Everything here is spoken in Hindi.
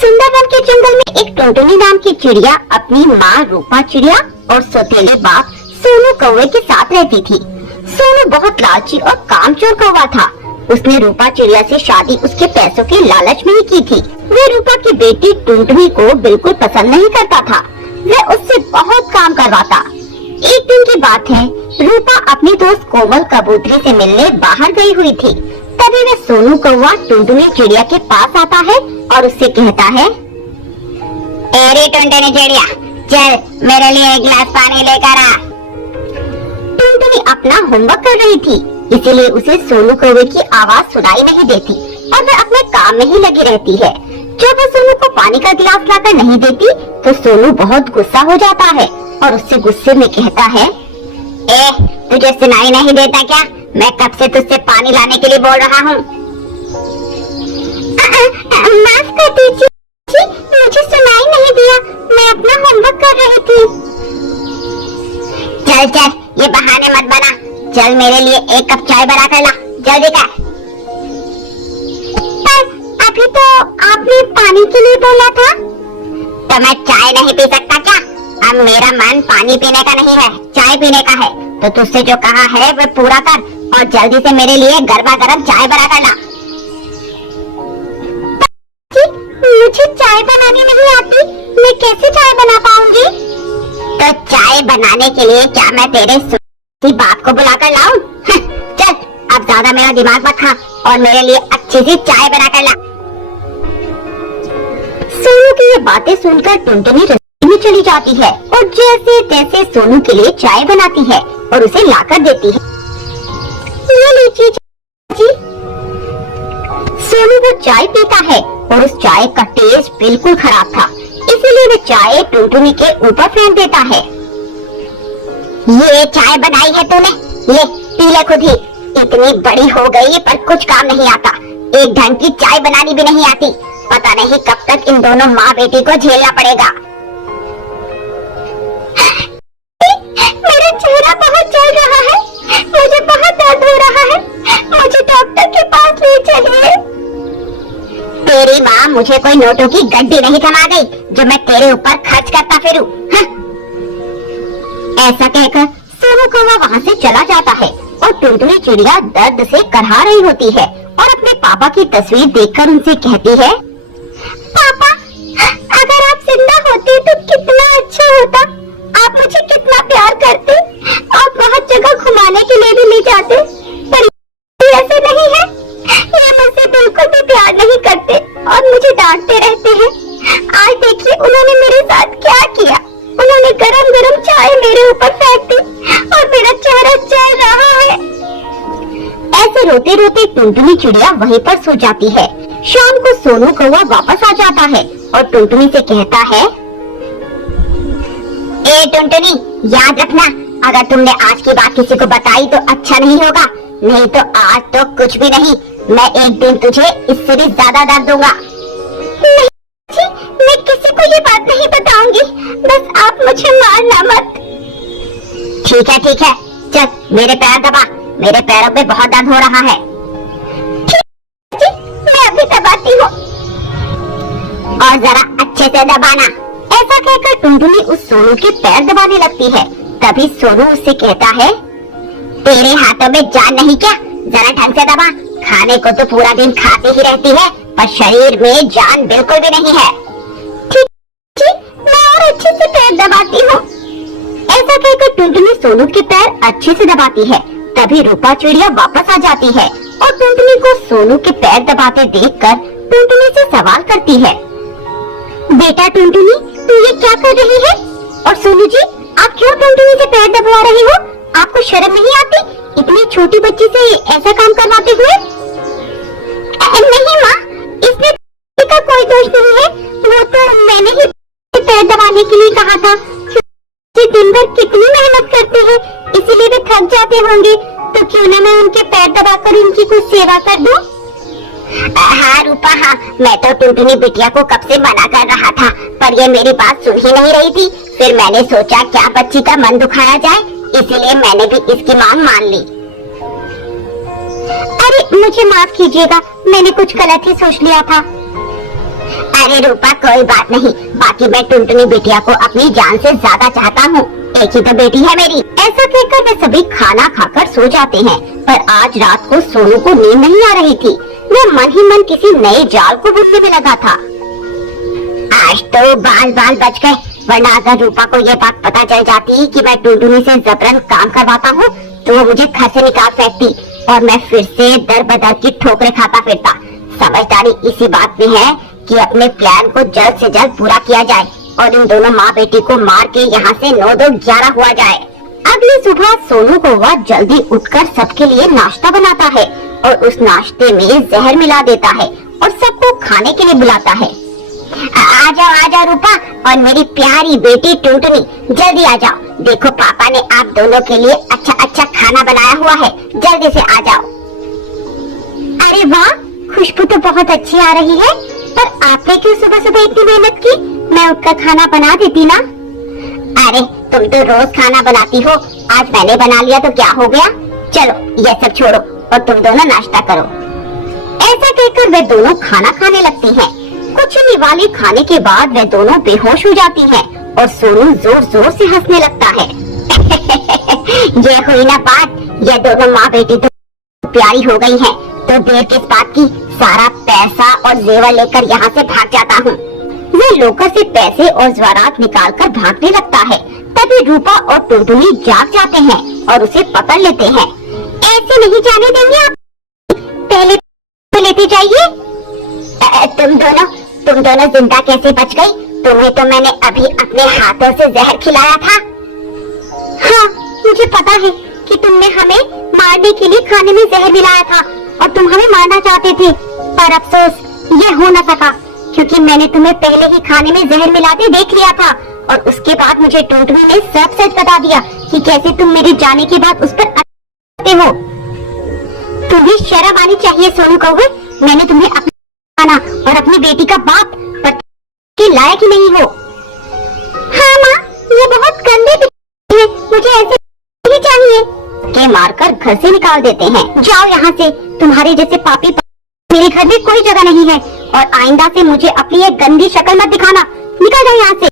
सुंदरवन के जंगल में एक टुनटुनी नाम की चिड़िया अपनी माँ रूपा चिड़िया और सौतेले बाप सोनू कौवे के साथ रहती थी। सोनू बहुत लालची और कामचोर कौवा था। उसने रूपा चिड़िया से शादी उसके पैसों के लालच में ही की थी। वह रूपा की बेटी टुनटुनी को बिल्कुल पसंद नहीं करता था। वह उससे बहुत काम करवाता। एक दिन की बात है, रूपा अपनी दोस्त कोमल कबूतरी से मिलने बाहर गई हुई थी। तभी वह सोनू कौवा टुनटुनी चिड़िया के पास आता है और उससे कहता है, अरे टुनटुनी चिड़िया, चल मेरे लिए एक गिलास पानी लेकर आ। टुनटुनी अपना होमवर्क कर रही थी, इसीलिए उसे सोनू कौवे की आवाज सुनाई नहीं देती और वह अपने काम में ही लगी रहती है। जब वह सोनू को पानी का गिलास लाकर नहीं देती तो सोनू बहुत गुस्सा हो जाता है और उससे गुस्से में कहता है, तुझे सुनाई नहीं देता क्या? मैं कब से तुझसे पानी लाने के लिए बोल रहा हूँ। माफ कर दीजिए, मुझे सुनाई नहीं दिया, मैं अपना होमवर्क कर रही थी। चल चल, ये बहाने मत बना, चल मेरे लिए एक कप चाय बना कर ला, जल्दी कर। पर अभी तो आपने पानी के लिए बोला था। तो मैं चाय नहीं पी सकता क्या? अब मेरा मन पानी पीने का नहीं है, चाय पीने का है। तो तुझसे जो कहा है वह पूरा कर और जल्दी से मेरे लिए गर्मा गर्म चाय बना कर ला। मुझे चाय बनानी नहीं आती, मैं कैसे चाय बना पाऊंगी? तो चाय बनाने के लिए क्या मैं तेरे बाप को बुला कर लाऊं? चल अब ज्यादा मेरा दिमाग मत खा और मेरे लिए अच्छी सी चाय बना कर ला। सोनू की ये बातें सुनकर टुनटुनी रसोई में चली जाती है और जैसे तैसे सोनू के लिए चाय बनाती है और उसे लाकर देती है। ये लीजिए जी। सोनू वो चाय पीता है और उस चाय का टेस्ट बिल्कुल खराब था, इसीलिए वो चाय टुनटुनी के ऊपर फेंक देता है। ये चाय बनाई है तूने, ले पी ले खुद ही। इतनी बड़ी हो गई पर कुछ काम नहीं आता, एक ढंग की चाय बनानी भी नहीं आती। पता नहीं कब तक इन दोनों माँ बेटी को झेलना पड़ेगा। मेरा चेहरा बहुत जल रहा है, मुझे बहुत दर्द हो रहा है, मुझे डॉक्टर के पास ले चलिए। तेरी माँ मुझे कोई नोटों की गड्डी नहीं थमा गई जो मैं तेरे ऊपर खर्च करता फिरूं। ऐसा कहकर सोनू कौवा वहाँ से चला जाता है और टुनटुनी चिड़िया दर्द से करहा रही होती है और अपने पापा की तस्वीर देखकर उनसे कहती है, पापा अगर आप जिंदा होते तो कितना अच्छा होता, आप मुझे कितना प्यार करते और बहुत जगह घुमाने के लिए भी ले जाते, पर ऐसे नहीं है। ये मुझसे बिल्कुल भी प्यार नहीं करते और मुझे डांटते रहते हैं। आज देखिए उन्होंने मेरे साथ क्या किया, उन्होंने गरम गरम चाय मेरे ऊपर फेंक दी और मेरा चेहरा जल रहा है। ऐसे रोते रोते टुनटुनी चिड़िया वहीं पर सो जाती है। शाम को सोनू कौवा वापस आ जाता है और टुनटुनी से कहता है, ए टुनटुनी, याद रखना अगर तुमने आज की बात किसी को बताई तो अच्छा नहीं होगा, नहीं तो आज तो कुछ भी नहीं, मैं एक दिन तुझे इससे भी ज्यादा दर्द दूंगा। नहीं जी, मैं किसी को ये बात नहीं बताऊंगी, बस आप मुझे मारना मत। ठीक है, चल मेरे पैर दबा, मेरे पैरों पे बहुत दर्द हो रहा है। ठीक जी, मैं अभी दबाती हूँ। और जरा अच्छे से दबाना। ऐसा कहकर टुनटुनी उस सोनू के पैर दबाने लगती है। तभी सोनू उससे कहता है, तेरे हाथों में जान नहीं क्या, जरा ढंग से दबा। खाने को तो पूरा दिन खाती ही रहती है पर शरीर में जान बिल्कुल भी नहीं है। ठीक, मैं और अच्छे से पैर दबाती हूँ। ऐसा कहकर टुनटुनी सोनू के पैर अच्छे से दबाती है। तभी रूपा चिड़िया वापस आ जाती है और टुनटुनी को सोनू के पैर दबाते देखकर टुनटुनी से सवाल करती है, बेटा टुनटुनी, तू ये क्या कर रही है? और सोनू जी, आप क्यों टुनटुनी से पैर दबा रही हो? आपको शर्म नहीं आती इतनी छोटी बच्ची से ऐसा काम करवाते हुए? नहीं माँ, इसमें का कोई दोष नहीं है, वो तो मैंने ही पैर दबाने के लिए कहा था। दिन भर कितनी मेहनत करते हैं, इसीलिए वे थक जाते होंगे, तो क्यों न मैं उनके पैर दबाकर उनकी कुछ सेवा कर दूं? हाँ रूपा, हाँ, मैं तो टुनटुनी बिटिया को कब से मना कर रहा था पर ये मेरी बात सुन ही नहीं रही थी। फिर मैंने सोचा क्या बच्ची का मन दुखाया जाए, इसीलिए मैंने भी इसकी मांग मान ली। अरे मुझे माफ कीजिएगा, मैंने कुछ गलत ही सोच लिया था। अरे रूपा कोई बात नहीं, बाकी मैं टुनटुनी बिटिया को अपनी जान से ज्यादा चाहता हूँ। एक ही तो बेटी है मेरी। ऐसा कहकर वे सभी खाना खाकर सो जाते हैं। पर आज रात को सोनू को नींद नहीं आ रही थी। वह मन ही मन किसी नए जाल को बुनने में लगा था। आज तो बाल बाल बच गए, वरना अगर रूपा को ये बात पता चल जाती कि मैं टुनटुनी से जबरन काम करवाता हूँ तो वो मुझे घर से निकाल फेंकती और मैं फिर से दर बदर की ठोकरें खाता फिरता। समझदारी इसी बात में है कि अपने प्लान को जल्द से जल्द पूरा किया जाए और इन दोनों माँ बेटी को मार के यहाँ से 9-2-11 हुआ जाए। अगली सुबह सोनू कौवा जल्दी उठकर सबके लिए नाश्ता बनाता है और उस नाश्ते में जहर मिला देता है और सबको खाने के लिए बुलाता है। आ जाओ रूपा और मेरी प्यारी बेटी टुनटुनी, जल्दी आ जाओ। देखो पापा ने आप दोनों के लिए अच्छा अच्छा खाना बनाया हुआ है, जल्दी से आ जाओ। अरे वाह, खुशबू तो बहुत अच्छी आ रही है, पर आपने क्यों सुबह सुबह इतनी मेहनत की? मैं उठकर खाना बना देती ना। अरे तुम तो रोज खाना बनाती हो, आज मैंने बना लिया तो क्या हो गया। चलो ये सब छोड़ो और तुम दोनों नाश्ता करो। ऐसा कहकर वे दोनों खाना खाने लगती हैं। कुछ ही वाले खाने के बाद वे दोनों बेहोश हो जाती हैं और सोनू जोर जोर से हंसने लगता है। ये हुई ना बात, ये दोनों माँ बेटी तो प्यारी हो गई हैं, तो देर किस बात की, सारा पैसा और जेवर लेकर यहाँ से भाग जाता हूँ। वह लोकर से पैसे और ज़ेवरात निकालकर भागने लगता है। तभी रूपा और टुनटुनी जाग जाते हैं और उसे पकड़ लेते हैं। ऐसे नहीं जाने देंगे आप, पहले तो लेते जाइए। तुम दोनों जिंदा कैसे बच गई? तुम्हें तो मैंने अभी अपने हाथों से जहर खिलाया था। हाँ, मुझे पता है कि तुमने हमें मारने के लिए खाने में जहर मिलाया था और तुम हमें मारना चाहते थे, पर अफसोस ये हो न सका क्योंकि मैंने तुम्हें पहले ही खाने में जहर मिलाते देख लिया था और उसके बाद मुझे टुनटुनी ने सब सच बता दिया कि कैसे तुम मेरे जाने के बाद उस पर अटकते हो। तुम्हें शर्म आनी चाहिए सोनू कौवे, मैंने तुम्हें अपना और अपनी बेटी का बाप के लायक ही नहीं हो। हाँ माँ, ये बहुत गंदे है, मुझे ऐसे नहीं चाहिए के मारकर घर से निकाल देते हैं। जाओ यहाँ से, तुम्हारे जैसे पापी मेरे घर में कोई जगह नहीं है और आइंदा से मुझे अपनी ये गंदी शक्ल मत दिखाना। निकल जाओ यहाँ से।